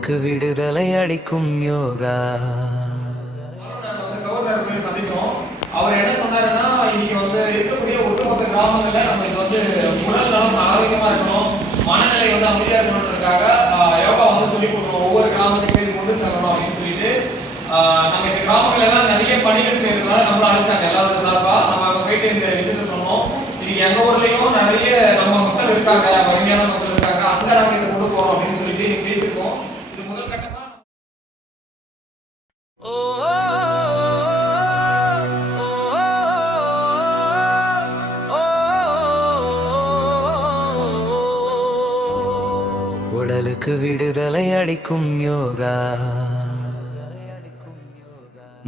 உடலுக்கு விடுதலை அளிக்கும் யோகா. கவர்னர் சந்திச்சோம். அவர் என்ன சொன்னாருன்னா, இன்னைக்கு இருக்கக்கூடிய ஒட்டுமொத்த கிராமங்கள்ல நம்ம இது உடல் நலம் ஆரோக்கியமா இருக்கணும், மனநிலை அமைதியா இருக்கணுன்றதுக்காக யோகா சொல்லி கொடுக்கணும், ஒவ்வொரு கிராமத்துக்கு இது கொண்டு செல்லணும் அப்படின்னு சொல்லிட்டு நம்ம இந்த கிராமங்கள் எல்லாம் நிறைய பணிகள் செய்யறதுனால நம்மள அழைச்சாங்க எல்லாரும் சார்பா. நம்ம அங்க போயிட்டு இந்த விஷயத்த சொன்னோம். இன்னைக்கு எங்க ஊர்லயும் நிறைய நம்ம மக்கள் இருக்காங்க, வறுமையான மக்கள் இருக்காங்க, அங்க நாங்க இதை கொண்டு போறோம் அப்படின்னு சொல்லிட்டு இன்னைக்கு பேசியிருக்கோம். இது முதல் கட்டமா உடலுக்கு விடுதலை அளிக்கும் யோகா,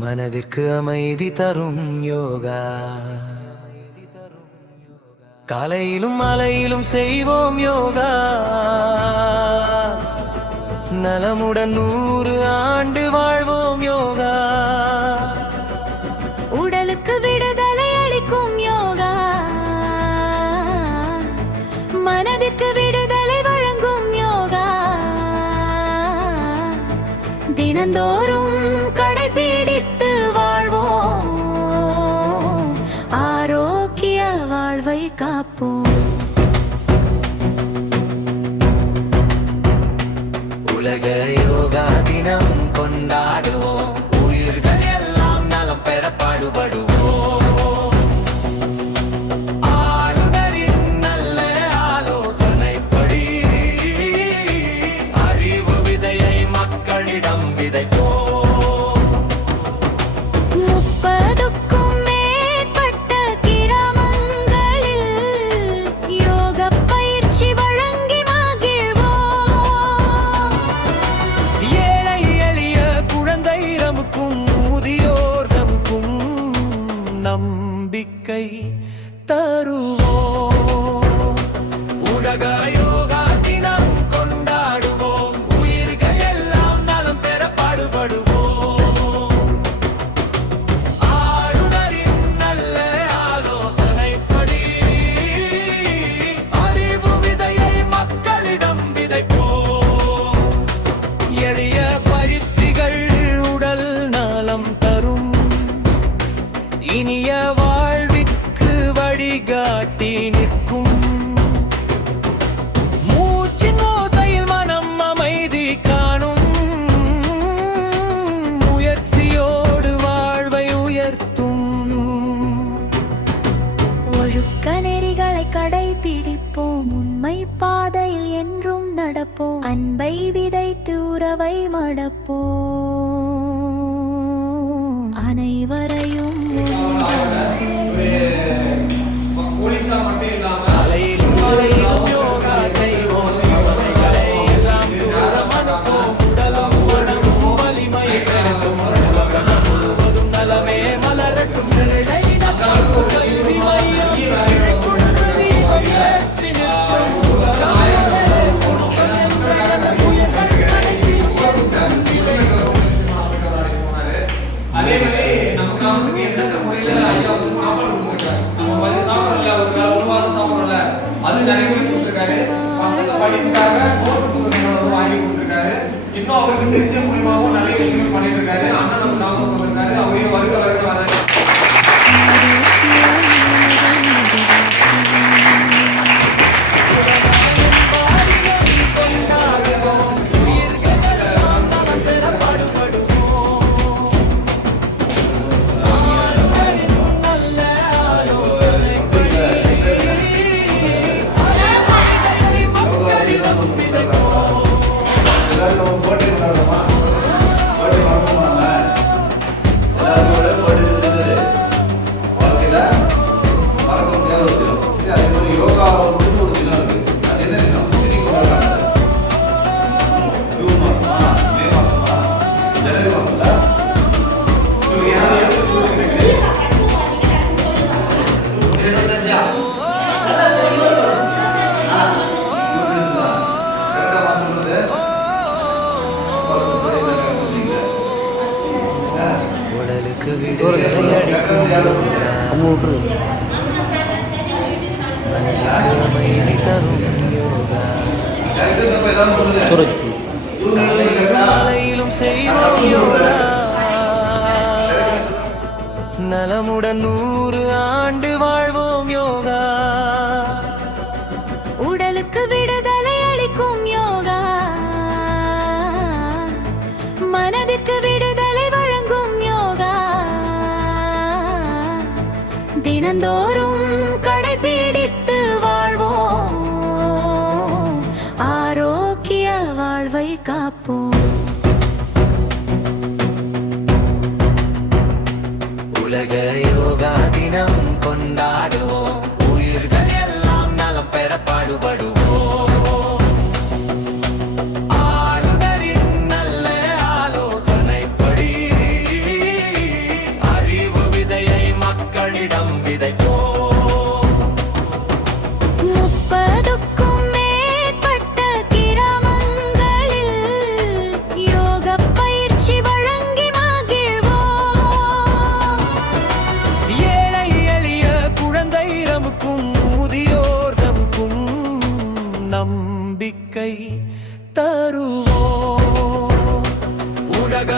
மனதிற்கு அமைதி தரும் யோகா. காலையிலும் மாலையிலும் செய்வோம் யோகா, நலமுடன் 100 ஆண்டு வாழ்வோம் யோகா. உடலுக்கு விடுதலை அளிக்கும் யோகா, மனதிற்கு விடுதலை வழங்கும் யோகா. தினந்தோறும் கடைபிடித்து வாழ்வோம், ஆரோக்கிய வாழ்வை காப்போம். உலக யோகா தினம் கொண்டாடுவோம், உயிர்கள் எல்லாம் நலம் பெற பாடுபடுவோம். ஆளுநரின் நல்ல ஆலோசனைப்படி அறிவு விதையை மக்களிடம் விதைப்போம். 30க்கும் மேற்பட்ட கிராமங்களில் யோக பயிற்சி வழங்கி மகிழ்வோம். ஏழை எளிய குழந்தை நமக்கும் முதியோர் நமக்கும் நம்பிக்கை தருவோம். உலக யோகா தினம் கொண்டாடுவோம், உயிர்கள் எல்லாம் நலம் பெற பாடுபடுவோம். ஆளுநரின் நல்ல ஆலோசனைப்படி அறிவு விதையை மக்களிடம் விதைப்போம். எளிய பயிற்சிகள் உடல் நலம் தரும், இனிய வாழ்விற்கு வழிகாட்டி நிற்கும். மூச்சின் ஓசையில் மனம் அமைதி காணும், முயற்சியோடு வாழ்வை உயர்த்தும். ஒழுக்க நெறிகளை கடைபிடிப்போம், உண்மை பாதையில் என்றும் நடப்போம். அன்பை விதைத்து உறவை மடப்போம், அனைவரையும் போலீஸா மட்டும் இல்லாம காலையிலும் மாலையிலும் யோகா செய்வோம், யோசனைகளை எல்லாம் தூரம் அனுப்போம். உடலும் மனமும் வலிமை பெறட்டும், உலகம் முழுவதும் நலமே மலரட்டும். நிலை நமக்கு கல்வி மையம் இழைக்குழு தீபம் ஏற்றி நிற்கும். உலகம் குடும்பம் என்ற உயர்கள் கிடைக்கும் ஒரு நன்றிலை. அதே மாதிரி நம்ம கிராமத்துக்கு எந்தெந்த முறையில ஐயா சாப்பாடு கொடுத்துருக்காரு, நம்ம சாப்பிடல ஒரு உணவாத சாப்பிடல, அது நிறைய பேர் கொடுத்துருக்காரு. பசங்க படிப்புக்காக நோட்டு புத்தகங்கள் வாங்கி கொடுத்துருக்காரு. இன்னும் அவருக்கு தெரிஞ்ச மூலியமாகவும் நிறைய விஷயங்கள் பண்ணிட்டு இருக்காரு. அண்ணன் நம்ம கிராமத்துக்கு வந்திருக்காரு, அவரையும் வருக வர உடலுக்கு விடுதலை அளிக்கும் யோகா, மனதிற்கு அமைதி தரும் யோகா. காலையில் செய்வோம் யோகா நலமுடன் 100 ஆண்டு வாழ்வோம் யோகா உடலுக்கு விடுதலை அளிக்கும் யோகா மனதிற்கு விடுதலை வழங்கும் யோகா தினந்தோறும் கடைபிடித்து வாழ்வோம் ஆரோக்கிய வாழ்வை காப்போம் உலக யோகா தினம் கொண்டாடுவோம் உயிர்கள் எல்லாம் நலம் பெற பாடுபடுவோம் ஆளுநரின் நல்ல ஆலோசனைப்படி அறிவு விதையை மக்களிடம் விதைப்போம் 30க்கும் மேற்பட்ட கிராமங்களில் யோக பயிற்சி வழங்கி மகிழ்வோம் ஏழை எளிய குழந்தை நமக்கும் முதியோர் நமக்கும் நம்பிக்கை தருவோம் உலக